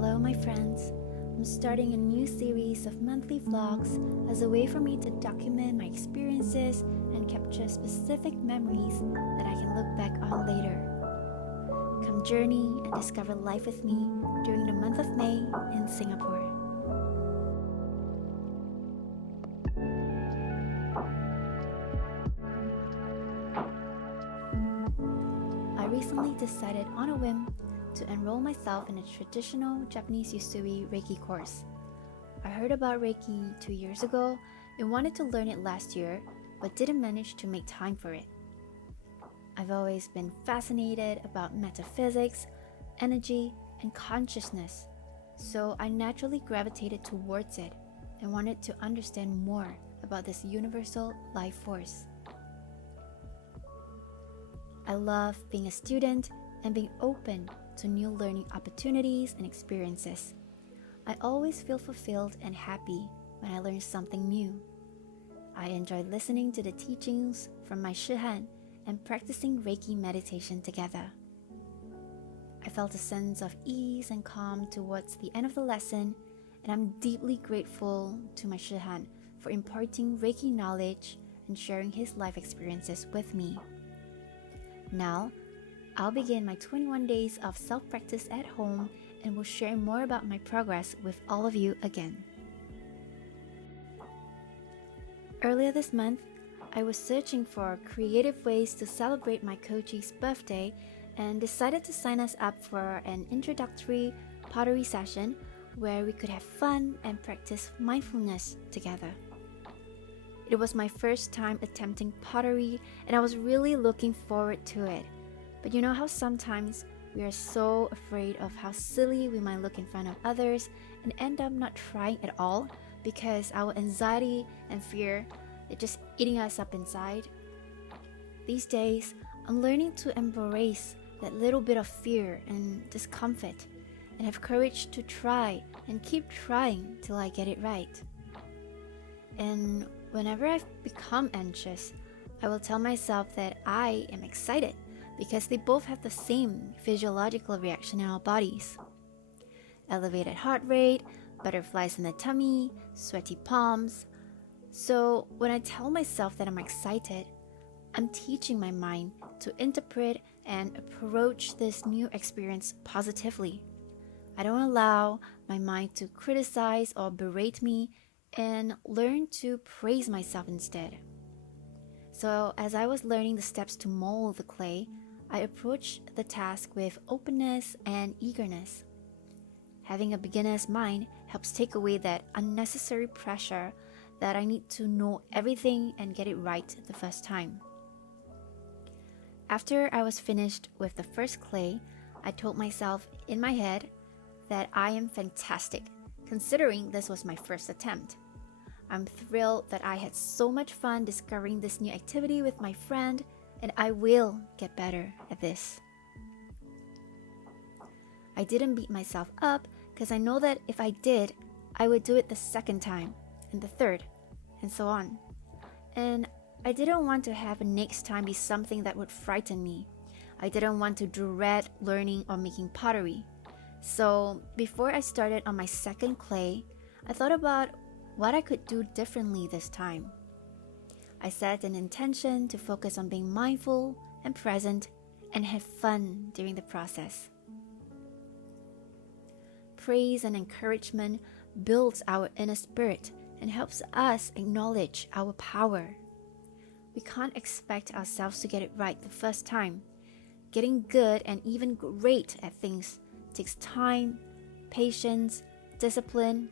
Hello, my friends. I'm starting a new series of monthly vlogs as a way for me to document my experiences and capture specific memories that I can look back on later. Come journey and discover life with me during the month of May in Singapore. I recently decided on a whim to enroll myself in a traditional Japanese Usui Reiki course. I heard about Reiki 2 years ago and wanted to learn it last year, but didn't manage to make time for it. I've always been fascinated about metaphysics, energy, and consciousness, so I naturally gravitated towards it and wanted to understand more about this universal life force. I love being a student and being open to new learning opportunities and experiences. I always feel fulfilled and happy when I learn something new. I enjoy listening to the teachings from my Shihan and practicing Reiki meditation together. I felt a sense of ease and calm towards the end of the lesson, and I'm deeply grateful to my Shihan for imparting Reiki knowledge and sharing his life experiences with me. Now, I'll begin my 21 days of self-practice at home and will share more about my progress with all of you again. Earlier this month, I was searching for creative ways to celebrate my coach's birthday and decided to sign us up for an introductory pottery session where we could have fun and practice mindfulness together. It was my first time attempting pottery and I was really looking forward to it. But you know how sometimes we are so afraid of how silly we might look in front of others and end up not trying at all because our anxiety and fear are just eating us up inside? These days, I'm learning to embrace that little bit of fear and discomfort and have courage to try and keep trying till I get it right. And whenever I've become anxious, I will tell myself that I am excited because they both have the same physiological reaction in our bodies. Elevated heart rate, butterflies in the tummy, sweaty palms. So when I tell myself that I'm excited, I'm teaching my mind to interpret and approach this new experience positively. I don't allow my mind to criticize or berate me and learn to praise myself instead. So as I was learning the steps to mold the clay, I approached the task with openness and eagerness. Having a beginner's mind helps take away that unnecessary pressure that I need to know everything and get it right the first time. After I was finished with the first clay, I told myself in my head that I am fantastic, considering this was my first attempt. I'm thrilled that I had so much fun discovering this new activity with my friend, and I will get better at this. I didn't beat myself up because I know that if I did, I would do it the second time, and the third, and so on. And I didn't want to have the next time be something that would frighten me. I didn't want to dread learning or making pottery. So before I started on my second clay, I thought about what I could do differently this time. I set an intention to focus on being mindful and present and have fun during the process. Praise and encouragement builds our inner spirit and helps us acknowledge our power. We can't expect ourselves to get it right the first time. Getting good and even great at things takes time, patience, discipline,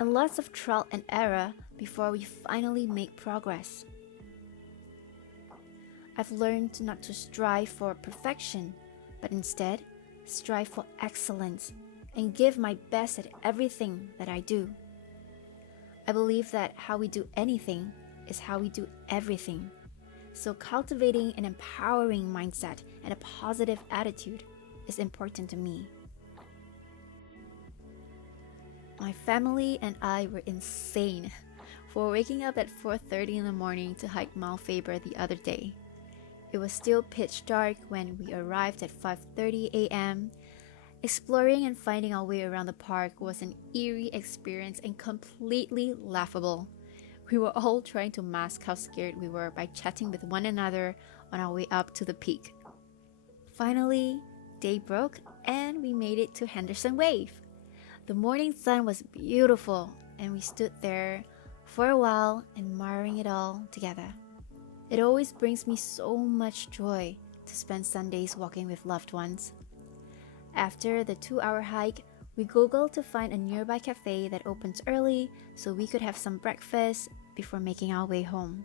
and lots of trial and error before we finally make progress. I've learned not to strive for perfection, but instead strive for excellence and give my best at everything that I do. I believe that how we do anything is how we do everything. So cultivating an empowering mindset and a positive attitude is important to me. My family and I were insane for waking up at 4:30 in the morning to hike Mount Faber the other day. It was still pitch dark when we arrived at 5:30 a.m. Exploring and finding our way around the park was an eerie experience and completely laughable. We were all trying to mask how scared we were by chatting with one another on our way up to the peak. Finally, day broke and we made it to Henderson Wave. The morning sun was beautiful and we stood there for a while admiring it all together. It always brings me so much joy to spend Sundays walking with loved ones. After the 2-hour hike, we Googled to find a nearby cafe that opens early so we could have some breakfast before making our way home.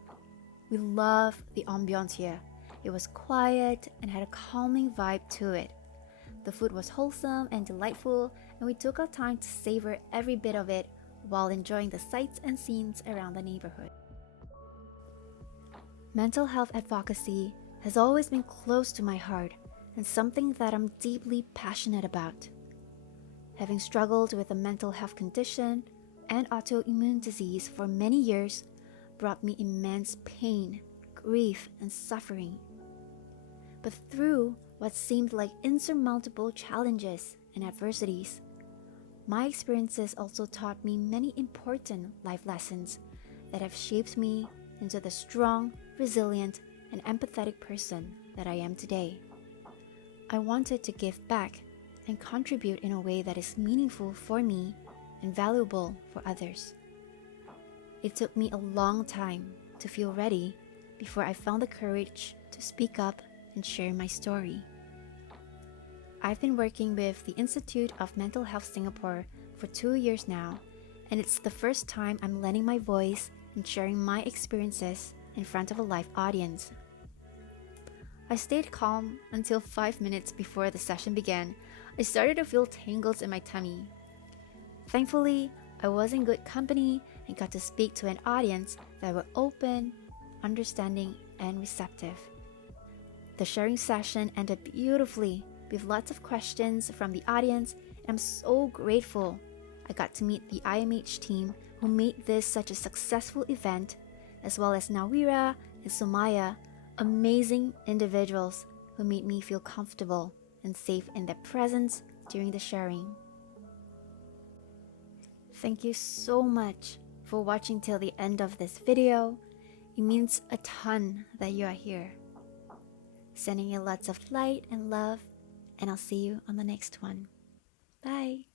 We loved the ambiance here. It was quiet and had a calming vibe to it. The food was wholesome and delightful, and we took our time to savor every bit of it while enjoying the sights and scenes around the neighborhood. Mental health advocacy has always been close to my heart and something that I'm deeply passionate about. Having struggled with a mental health condition and autoimmune disease for many years brought me immense pain, grief, and suffering. But through what seemed like insurmountable challenges and adversities, my experiences also taught me many important life lessons that have shaped me into the strong, resilient, and empathetic person that I am today. I wanted to give back and contribute in a way that is meaningful for me and valuable for others. It took me a long time to feel ready before I found the courage to speak up and share my story. I've been working with the Institute of Mental Health Singapore for 2 years now, and it's the first time I'm lending my voice and sharing my experiences in front of a live audience. I stayed calm until 5 minutes before the session began. I started to feel tangles in my tummy. Thankfully, I was in good company and got to speak to an audience that were open, understanding, and receptive. The sharing session ended beautifully with lots of questions from the audience, and I'm so grateful I got to meet the IMH team who made this such a successful event, as well as Nawira and Sumaya, amazing individuals who made me feel comfortable and safe in their presence during the sharing. Thank you so much for watching till the end of this video. It means a ton that you are here. Sending you lots of light and love, and I'll see you on the next one. Bye!